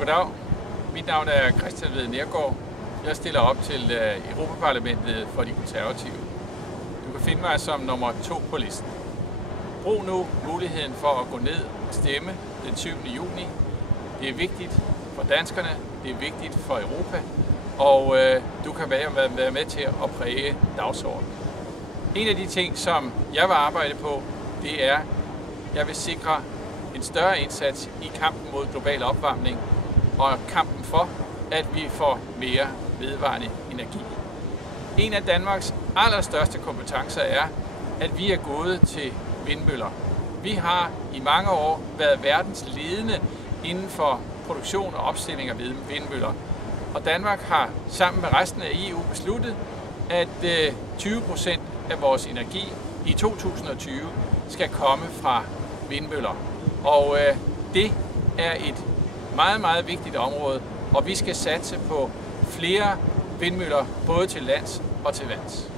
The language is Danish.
Goddag, mit navn er Christian Vedel Neergaard. Jeg stiller op til Europaparlamentet for de konservative. Du kan finde mig som nummer 2 på listen. Brug nu muligheden for at gå ned og stemme den 7. juni. Det er vigtigt for danskerne, det er vigtigt for Europa, og du kan være med til at præge dagsordenen. En af de ting, som jeg vil arbejde på, det er, at jeg vil sikre en større indsats i kampen mod global opvarmning og kampen for, at vi får mere vedvarende energi. En af Danmarks allerstørste kompetencer er, at vi er gode til vindmøller. Vi har i mange år været verdensledende inden for produktion og opstilling af vindmøller. Og Danmark har sammen med resten af EU besluttet, at 20% af vores energi i 2020 skal komme fra vindmøller. Og det er et meget, meget vigtigt område, og vi skal satse på flere vindmøller både til lands og til vands.